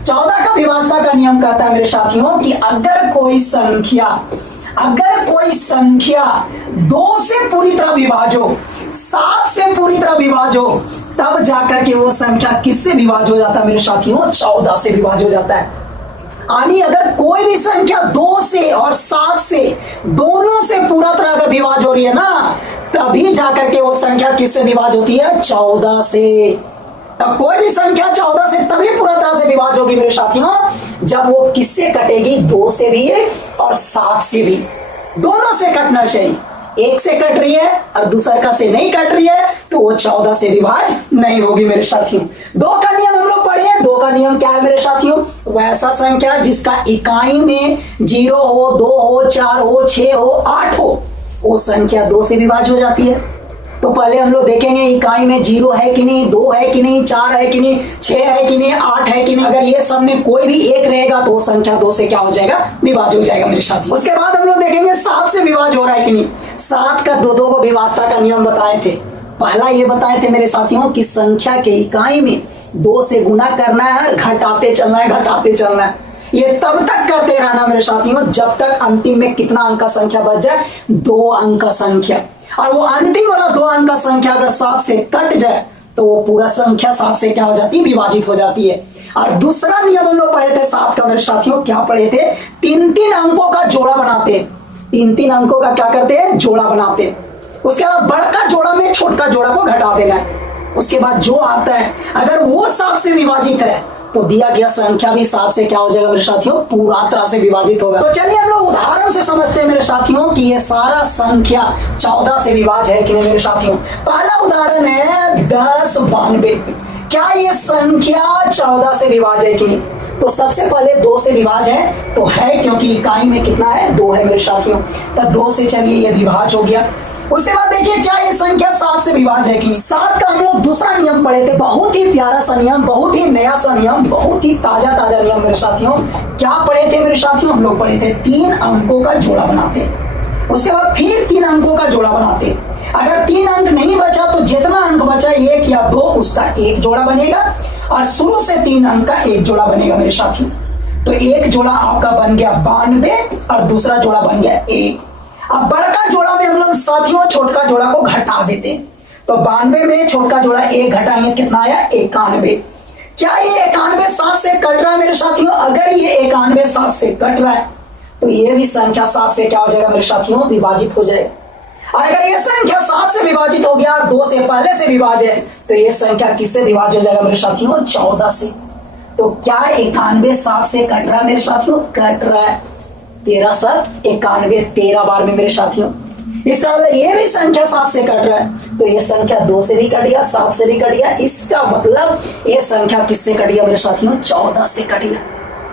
14 का विभाजता का नियम कहता है मेरे साथियों कि अगर कोई संख्या 2 से पूरी तरह विभाज्य हो, 7 से पूरी तरह विभाज्य हो, तब जाकर के वो संख्या किससे विभाज्य हो जाता है मेरे साथियों? 14 से विभाज्य हो जाता है। यानी अगर कोई भी संख्या 2 से और 7 से दोनों से पूरा तरह अगर विभाज्य हो रही है ना, तभी जाकर के वो संख्या किससे विभाज्य होती है? 14 से। तब कोई भी संख्या 14 से तभी पूरा तरह से विभाज्य होगी मेरे साथियों, जब वो किससे कटेगी? 2 से भी और 7 से भी, दोनों से कटना चाहिए। एक से कट रही है और दूसरा का से नहीं कट रही है तो वो 14 से विभाज्य नहीं होगी मेरे साथियों। 2 का नियम हम लोग पढ़े हैं। 2 का नियम क्या है मेरे साथियों? वैसा संख्या जिसका इकाई में 0 हो, 2 हो, 4 हो, 6 हो, 8 हो, वो संख्या 2 से विभाज्य हो जाती है। तो पहले हम लोग देखेंगे इकाई में 0 है कि नहीं, 2 है कि नहीं, 4 है कि नहीं, 6 है कि नहीं, 8 है कि नहीं। अगर ये सब में कोई भी एक रहेगा तो वो संख्या 2 से क्या हो जाएगा? विभाज्य हो जाएगा मेरे साथी। उसके बाद हम लोग देखेंगे 7 से विभाज्य हो रहा है कि नहीं। 7 का 2 को विभाजता का नियम बताए थे। पहला ये बताए थे मेरे साथियों कि संख्या के इकाई में 2 से गुना करना है, घटाते चलना है, घटाते चलना है। ये तब तक करते रहना मेरे साथियों जब तक अंतिम में कितना अंक का संख्या बच जाए? 2 अंक का संख्या। और वो अंतिम वाला 2 अंक का संख्या अगर 7 से कट जाए तो वो पूरा संख्या 7 से क्या हो जाती है? विभाजित हो जाती है। और दूसरा नियम हम लोग पढ़े थे 7 का मेरे साथियों, क्या पढ़े थे? 3-3 अंकों का जोड़ा बनाते हैं। 3-3 अंकों का क्या करते हैं? जोड़ा बनाते हैं। उसके बाद बड़का जोड़ा में छोटका जोड़ा को घटा देना है। उसके बाद जो आता है अगर वो 7 से विभाजित है तो दिया गया संख्या भी 7 से क्या हो जाएगा मेरे साथियों? पूरा तरह से विभाजित होगा। तो चलिए हम लोग उदाहरण से समझते हैं मेरे साथियों कि ये सारा संख्या 14 से विभाज्य है कि नहीं मेरे साथियों। पहला उदाहरण है 1092। क्या ये संख्या 14 से विभाज्य है कि नहीं? तो सबसे पहले 2 से विभाज्य है तो है, क्योंकि इकाई में कितना है? 2 है मेरे साथियों। तो 2 से चलिए ये विभाज्य हो गया। उसके बाद देखिए क्या ये संख्या 7 से विभाज्य है कि नहीं। 7 का हम लोग दूसरा नियम पढ़े थे, बहुत ही प्यारा सा नियम, बहुत ही नया सा नियम, बहुत ही ताजा ताजा नियम मेरे साथियों। क्या पढ़े थे मेरे साथियों? हम लोग पढ़े थे 3 अंकों का जोड़ा बनाते। उसके बाद फिर 3 अंकों का जोड़ा बनाते। अगर 3 अंक नहीं बचा तो जितना अंक बचा 1 या 2 उसका एक जोड़ा बनेगा, और शुरू से 3 अंक का एक जोड़ा बनेगा मेरे साथियों। तो एक जोड़ा आपका बन गया 92 और दूसरा जोड़ा बन गया 1। अब बड़का जोड़ा में हम लोग साथियों छोटका जोड़ा को घटा देते हैं। तो 92 में छोटका जोड़ा 1 घटाएंगे, कितना आया? 91। क्या ये 91 7 से कट रहा है मेरे साथियों? अगर ये 91 7 से कट रहा है तो ये भी संख्या 7 से क्या हो जाएगा मेरे साथियों? विभाजित हो जाएगा। और अगर ये संख्या 7 से विभाजित हो गया और 2 से पहले से विभाज्य है तो ये संख्या किससे विभाज्य हो जाएगा मेरे साथियों? 14 से। तो क्या 91 7 से कट रहा है मेरे साथियों? कट रहा है। 13 7 91, 13 बार में मेरे साथियों। इसका मतलब ये भी संख्या 7 से कट रहा है तो ये संख्या 2 से भी कट गया, 7 से भी कट गया। इसका मतलब ये संख्या किससे कट गया मेरे साथियों? 14 से कट गया।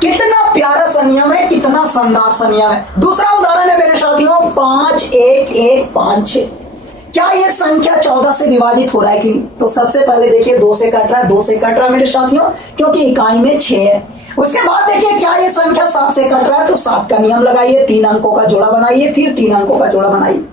कितना प्यारा सा नियम है, कितना शानदार सा नियम है। दूसरा उदाहरण है मेरे साथियों 5 1 1 5 6। क्या ये संख्या 14 से विभाजित हो रहा है कि नहीं? तो सबसे पहले देखिए 2 से कट रहा है, 2 से कट रहा है मेरे साथियों, क्योंकि इकाई में 6 है। उसके बाद देखिए क्या ये संख्या 7 से कट रहा है तो 7 का नियम लगाइए, 3 अंकों का जोड़ा बनाइए, फिर 3 अंकों का जोड़ा बनाइए।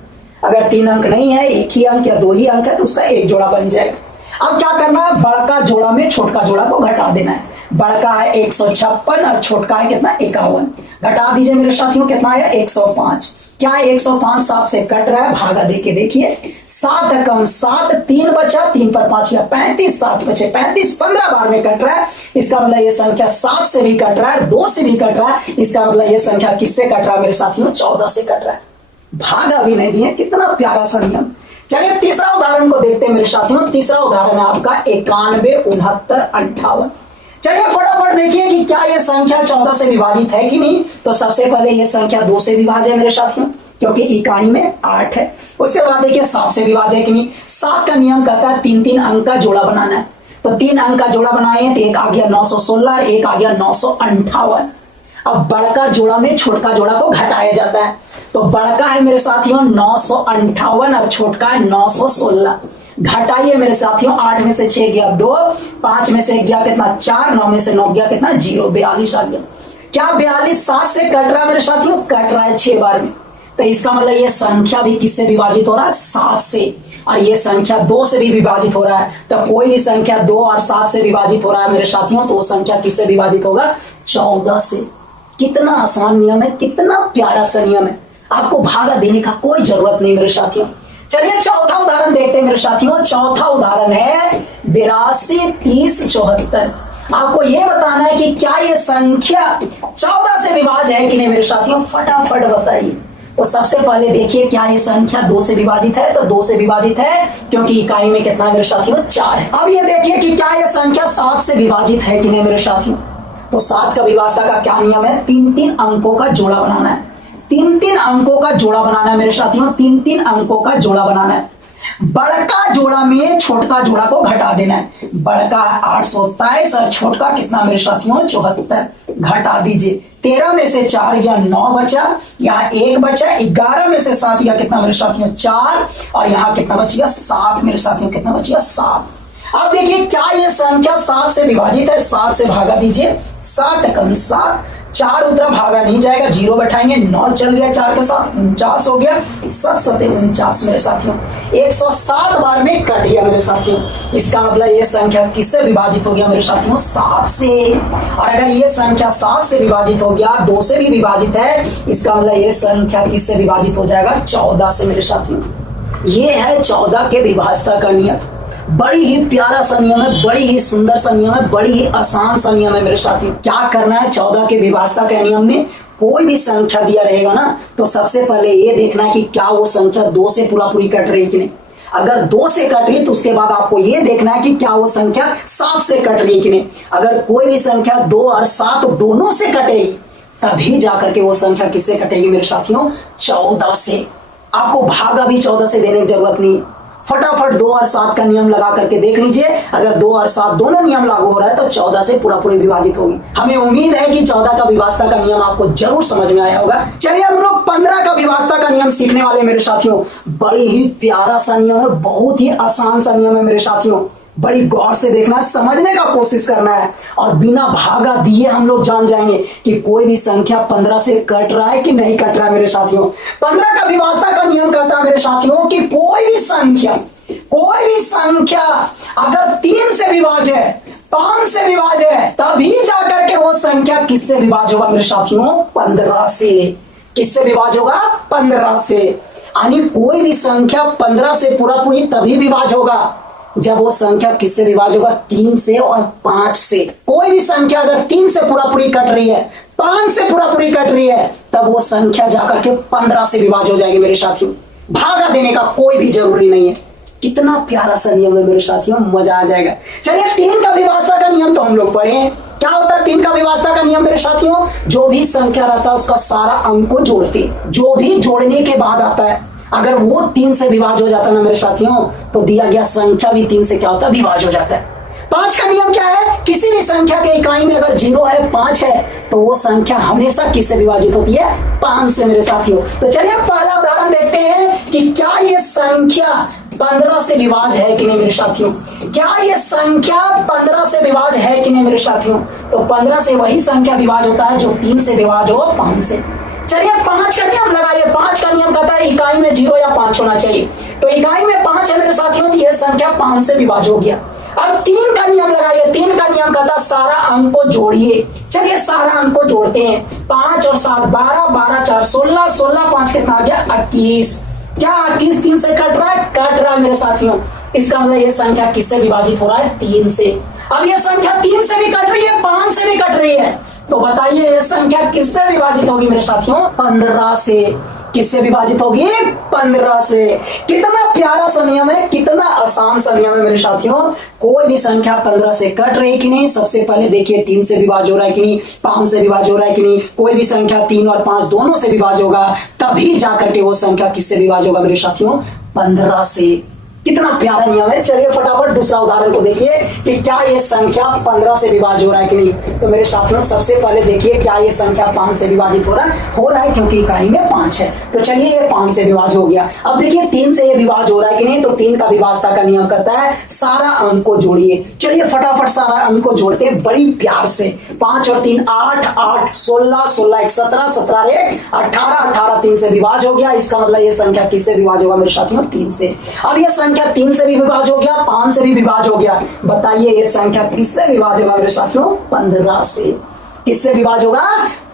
अगर 3 अंक नहीं है, 1 ही अंक या 2 ही अंक है तो उसका एक जोड़ा बन जाएगा। अब क्या करना है? बड़का जोड़ा में छोटका जोड़ा को घटा देना है। बड़का है 156 और छोटका है कितना? 51। घटा दीजिए मेरे साथियों, कितना है? 105। क्या 105 7 से कट रहा है? भागा देके देखिए, 7 एकम 7, 3 बचा, 3 पर 5 या 35, 7 बचे 35, 15 बार में कट रहा है। इसका मतलब ये संख्या 7 से भी कट रहा है, 2 से भी कट रहा है। इसका मतलब ये संख्या किससे कट रहा है मेरे साथियों? 14 से कट रहा है। भागा भी नहीं दिए, कितना प्यारा सा नियम। चलिए तीसरा उदाहरण को देखते हैं मेरे साथियों। तीसरा उदाहरण है आपका 91 69 58। चलिए फटाफट देखिए कि क्या यह संख्या 14 से विभाजित है कि नहीं। तो सबसे पहले यह संख्या 2 से विभाज्य है मेरे साथियों, क्योंकि इकाई में 8 है। उसके बाद देखिए 7 से विभाज्य है कि नहीं। 7 का नियम कहता है 3-3 अंक का जोड़ा बनाना है। तो 3 अंक का जोड़ा बनाए तो एक आ गया 916 और एक आ गया 958। अब बड़का जोड़ा में छोटका जोड़ा को घटाया जाता है। तो बड़का है मेरे साथियों 958 और छोटका है 916। घटाइए मेरे साथियों, 8 में से 6 गया 2, 5 में से 1 गया कितना? 4, 9 में से 9 गया कितना? 0, 42 आ गया। क्या 42 7 से कट रहा है मेरे साथियों? कट रहा है 6 बार में। तो इसका मतलब ये संख्या भी किससे विभाजित हो रहा है? 7 से। और ये संख्या 2 से भी विभाजित हो रहा है, तो कोई भी संख्या 2 और 7 से विभाजित हो रहा है मेरे साथियों, तो वो संख्या किससे विभाजित होगा? 14 से। कितना आसान नियम है, कितना प्यारा सा नियम है, आपको भागा देने का कोई जरूरत नहीं मेरे साथियों। चलिए चौथा उदाहरण देखते हैं मेरे साथियों। चौथा उदाहरण है 82, 30, 74। आपको यह बताना है कि क्या यह संख्या 14 से विभाज्य है कि नहीं मेरे साथियों, फटाफट बताइए। तो सबसे पहले देखिए क्या ये संख्या 2 से विभाजित है, तो 2 से विभाजित है क्योंकि इकाई में कितना मेरे साथियों? 4 है। अब ये देखिए कि क्या यह संख्या 7 से विभाजित है कि नहीं मेरे साथियों। तो 7 का विभाज्यता का क्या नियम है? 3-3 अंकों का जोड़ा बनाना है। 3-3 अंकों का जोड़ा बनाना है मेरे साथियों, 3-3 अंकों का जोड़ा बनाना है। बड़का जोड़ा में छोटका जोड़ा को घटा देना है। बड़का 823 और छोटका कितना मेरे साथियों? 74। घटा दीजिए, 13 में से 4 या 9 बचा, यहाँ 1 बचा, 11 में से 7 या कितना मेरे साथियों? 4, और यहाँ कितना बच गया? 7 मेरे साथियों, कितना बच गया? 7। अब देखिए क्या ये संख्या 7 से विभाजित है? 7 से भागा दीजिए, 7 एकम 7, 4 उतरा भागा नहीं जाएगा, 0 बैठाएंगे, 9 चल गया 4 के साथ, 49 हो गया, 7 सते 49 मेरे साथियों, 107 बार में कट गया मेरे साथियों। इसका मतलब ये संख्या किससे विभाजित हो गया मेरे साथियों? 7 से। और अगर ये संख्या 7 से विभाजित हो गया, 2 से भी विभाजित है, इसका मतलब ये संख्या किससे विभाजित हो जाएगा? 14 से मेरे साथियों। ये है 14 के विभाज्यता का नियम। बड़ी ही प्यारा सा नियम है, बड़ी ही सुंदर सा नियम है, बड़ी ही आसान सा नियम है मेरे साथियों। क्या करना है? 14 के विभाज्यता के नियम में कोई भी संख्या दिया रहेगा ना, तो सबसे पहले ये देखना है कि क्या वो संख्या 2 से पूरी कट रही है कि नहीं। अगर 2 से कट रही तो उसके बाद आपको ये देखना है कि क्या वो संख्या 7 से कट रही है कि नहीं। अगर कोई भी संख्या 2 और 7 दोनों से कटेगी, तभी जाकर के वो संख्या किससे कटेगी मेरे साथियों? 14 से। आपको भागा भी 14 से देने की जरूरत नहीं, फटाफट 2 और 7 का नियम लगा करके देख लीजिए। अगर 2 और 7 दोनों नियम लागू हो रहा है तो 14 से पूरी विभाजित होगी। हमें उम्मीद है कि 14 का विभाज्यता का नियम आपको जरूर समझ में आया होगा। चलिए हम लोग 15 का विभाज्यता का नियम सीखने वाले मेरे साथियों। बड़ी ही प्यारा सा नियम है, बहुत ही आसान सा नियम है मेरे साथियों। बड़ी गौर से देखना, समझने का कोशिश करना है, और बिना भागा दिए हम लोग जान जाएंगे कि कोई भी संख्या 15 से कट रहा है कि नहीं कट रहा है मेरे साथियों। 15 का विभाज्यता का नियम कहता है मेरे साथियों कि कोई भी संख्या अगर 3 से विभाज्य है, 5 से विभाज्य है, तभी जाकर के वो संख्या किससे विभाज्य होगा मेरे साथियों? 15 से। किससे विभाज्य होगा? 15 से। यानी कोई भी संख्या 15 से पूरी तभी विभाज्य होगा जब वो संख्या किससे विभाज्य होगा? 3 से और 5 से। कोई भी संख्या अगर 3 से पूरी कट रही है, 5 से पूरी कट रही है, तब वो संख्या जाकर के 15 से विभाज्य हो जाएगी मेरे साथियों। भागा देने का कोई भी जरूरी नहीं है। कितना प्यारा सा नियम है मेरे साथियों, मजा आ जाएगा। चलिए 3 का विभाज्यता का नियम तो हम लोग पढ़े हैं। क्या होता है 3 का विभाज्यता का नियम मेरे साथियों? जो भी संख्या रहता है उसका सारा अंक को जोड़ते, जो भी जोड़ने के बाद आता है, अगर वो 3 से विभाज्य हो जाता है ना मेरे साथियों, तो दिया गया संख्या भी 3 से क्या होता है? विभाज्य हो जाता है। 5 का नियम क्या है? किसी भी संख्या के इकाई में अगर 0 है, 5 है, तो वो संख्या हमेशा किससे विभाजित होती है? 5 से मेरे साथियों। तो चलिए पहला उदाहरण देखते हैं कि क्या ये संख्या 15 से विभाज्य है कि नहीं मेरे साथियों। क्या ये संख्या 15 से विभाज्य है कि नहीं मेरे साथियों। तो 15 से वही संख्या विभाज्य होता है जो 3 से विभाज्य हो 5 से। चलिए 5 का नियम लगाइए। 5 का नियम कहता है इकाई में 0 या 5 होना चाहिए, तो इकाई में 5 है मेरे साथियों, तो यह संख्या 5 से विभाज्य हो गया। अब 3 का नियम लगाइए। 3 का नियम कहता है सारा अंक को जोड़िए। चलिए सारा अंक को जोड़ते हैं। 5 और 7 12, 12 4 16, 16 5 कितना आ गया? 21। क्या 21 3 से कट रहा है? कट रहा है मेरे साथियों। इसका मतलब ये संख्या किससे विभाजित हो रहा है? 3 से। अब ये संख्या 3 से भी कट रही है, 5 से भी कट रही है, तो बताइए ये संख्या किससे विभाजित होगी मेरे साथियों? 15 से। किससे विभाजित होगी? 15 से। कितना प्यारा सा नियम है, कितना आसान सा नियम है मेरे साथियों। कोई भी संख्या 15 से कट रही है कि नहीं, सबसे पहले देखिए 3 से विभाज्य हो रहा है कि नहीं, 5 से विभाज्य हो रहा है कि नहीं। कोई भी संख्या 3 और 5 दोनों से विभाज्य होगा, तभी जाकर के वो संख्या किससे विभाज्य होगा मेरे साथियों? 15 से। कितना प्यारा नियम है। चलिए फटाफट दूसरा उदाहरण को देखिए कि क्या ये संख्या 15 से विभाज्य हो रहा है कि नहीं। तो मेरे साथियों सबसे पहले देखिए क्या ये संख्या 5 से विभाजित हो रहा है क्योंकि इकाई में 5 है, तो चलिए ये 5 से विभाज्य हो गया। अब देखिए 3 से ये विभाज्य हो रहा है कि नहीं, तो 3 का विभाज्यता का नियम कहता है सारा अंक को जोड़िए। चलिए फटाफट सारा अंक को जोड़ते हैं बड़ी प्यार से। 5 और 3 8, 8 16, 16 1 17, 17 1 18, 18 3 से विभाज्य हो गया। इसका मतलब ये संख्या किससे विभाज्य होगा मेरे साथियों? 3 से। अब ये संख्या संख्या 3 से भी विभाज्य हो गया, 5 से भी विभाज्य हो गया। बताइए ये संख्या किससे विभाज्य होगा मेरे साथियों? 15 से। किससे विभाज्य होगा?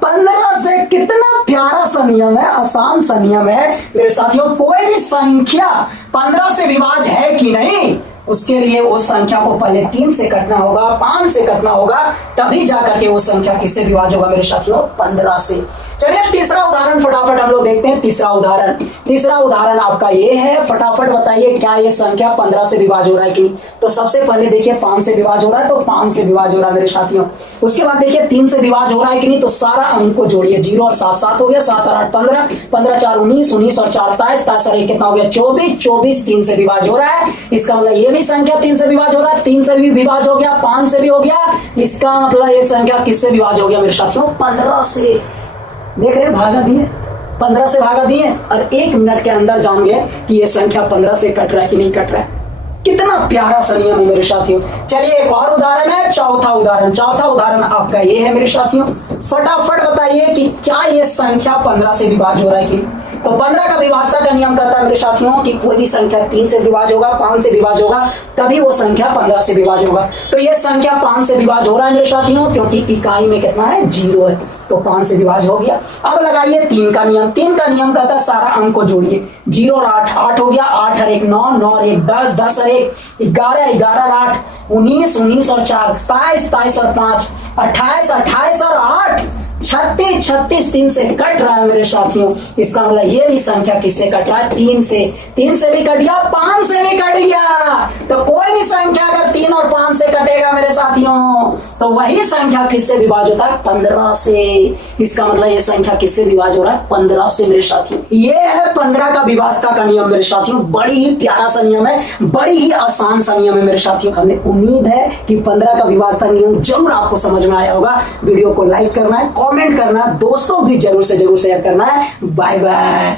15 से। कितना प्यारा सा नियम है, आसान सा नियम है मेरे साथियों। कोई भी संख्या 15 से विभाज्य है कि नहीं, उसके लिए उस संख्या को पहले 3 से कटना होगा, 5 से कटना होगा, तभी जाकर के वो संख्या किससे विभाज्य होगा मेरे साथियों? 15 से। चलिए तीसरा उदाहरण फटाफट हम लोग देखते हैं। तीसरा उदाहरण आपका ये है। फटाफट बताइए क्या ये संख्या 15 से विभाज्य हो रहा है कि नहीं? तो सबसे पहले देखिए 5 से विभाज्य हो रहा है, तो 5 से विभाज्य हो रहा है मेरे साथियों। उसके बाद देखिए 3 से विभाज्य हो रहा है कि नहीं, तो सारा अंक को जोड़िए। 0 और 7 7 हो गया, 7 और 8 15, 15 4 19, 19 और 4 23, 23 और 1 कितना हो गया? 24, 24 3 से विभाज्य हो रहा है। इसका मतलब ये भी संख्या 3 से विभाज्य हो रहा है, 3 से भी विभाज्य हो गया, 5 से भी हो गया। इसका मतलब ये संख्या किससे विभाज्य हो गया मेरे साथियों? 15 से। देख रहे हैं, भागा दिए, 15 से भागा दिए और 1 मिनट के अंदर जान गए कि ये संख्या 15 से कट रहा है कि नहीं कट रहा है। कितना प्यारा सा नियम है मेरे साथियों। चलिए एक और उदाहरण है, चौथा उदाहरण आपका ये है मेरे साथियों। फटाफट बताइए कि क्या ये संख्या 15 से विभाज्य हो रहा है कि नहीं? तो 15 का विभाज्यता का नियम कहता है मेरे साथियों कि कोई भी संख्या 3 से विभाज्य होगा, 5 से विभाज्य होगा, तभी वो संख्या 15 से विभाज्य होगा। तो ये संख्या 5 से विभाज्य हो रहा है मेरे साथियों, क्योंकि इकाई में कितना है? 0 है, तो 5 से विभाज्य हो गया। अब लगाइए 3 का नियम। 3 का नियम कहता है सारा अंक को जोड़िए। 0 और 8, 8 हो गया, 8 और 1 9, 9 और 1 10, 10 और 1 11, 11 और 8 19, 19 और 4 22, 22 और 5 28, 28 और 8 36, 36 3 से कट रहा है मेरे साथियों। इसका मतलब ये भी संख्या किससे कट रहा है? 3 से। 3 से भी कट गया, 5 से भी कट गया। तो कोई भी संख्या अगर 3 और 5 से कटेगा मेरे साथियों, तो वही संख्या किससे विभाज्य होता है? 15 से। इसका मतलब ये संख्या किससे विभाज्य हो रहा है? 15 से मेरे साथियों। ये है 15 का विभाज्यता का नियम मेरे साथियों। बड़ी ही प्यारा सा नियम है, बड़ी ही आसान सा नियम है मेरे साथियों। हमें उम्मीद है कि 15 का विभाज्यता नियम जरूर आपको समझ में आया होगा। वीडियो को लाइक करना है, कमेंट करना, दोस्तों भी जरूर से जरूर शेयर करना है। Bye bye.